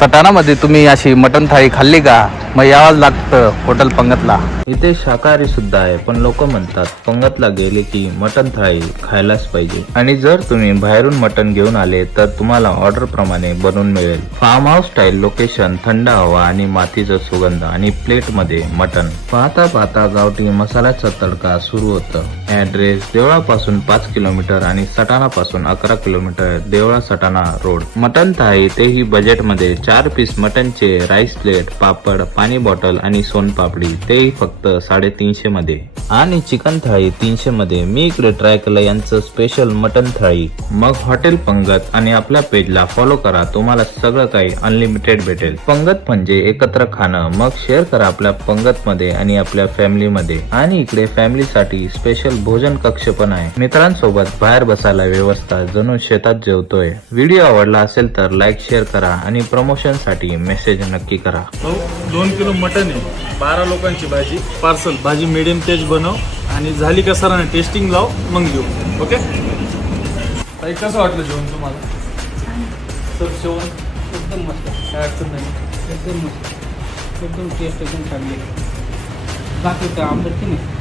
सटाणामध्ये तुम्ही अशी मटण थाळी खाल्ली का मग यावंच लागतं हॉटेल पंगतला. इथे शाकाहारी सुद्धा आहे, पण लोक म्हणतात पंगतला गेले की मटण थाळी खायलाच पाहिजे. आणि जर तुम्ही बाहेरून मटण घेऊन आले तर तुम्हाला ऑर्डर प्रमाणे बनवून मिळेल. फार्म हाऊस स्टाईल लोकेशन, थंड हवा आणि मातीचा सुगंध आणि प्लेट मध्ये मटण. पाहता पाहता गावठी मसाल्याचा तडका सुरू होतं. ऍड्रेस देवळापासून 5 किलोमीटर आणि सटाणा पासून 11 किलोमीटर, देवळा सटाणा रोड. मटण थाळी तेही बजेट मध्ये. 4 पीस मटणचे, राईस प्लेट, पापड, पाणी बॉटल आणि सोनपापडी, तेही फक्त 350 मध्ये. आणि चिकन थाळी 300 मध्ये. मी इकडे ट्राय केलं यांचं स्पेशल मटन थाळी. मग हॉटेल पंगत आणि आपल्या पेजला फॉलो करा, तुम्हाला सगळं काही अनलिमिटेड भेटेल. पंगत म्हणजे एकत्र खाणं. मग शेअर करा आपल्या पंगत मध्ये आणि आपल्या फॅमिली मध्ये. आणि इकडे फॅमिली साठी स्पेशल भोजन कक्ष पण आहे. मित्रांसोबत बाहेर बसायला व्यवस्था, जणू शेतात जेवतोय. व्हिडिओ आवडला असेल तर लाईक शेअर करा आणि प्रमोशन साठी मेसेज नक्की करा. 2 किलो मटन आहे, 12 लोकांची भाजी, पार्सल. भाजी मिडियम तेज बनव आणि झाली का सरांना टेस्टिंग लाव, मग घेऊ. ओके ताई, कसं वाटलं जेवण तुम्हाला? सर जेवण एकदम मस्त, काय अडचण नाही? एकदम मस्त, एकदम टेस्ट एकदम चांगली. बाकी काय आवडत की नाही?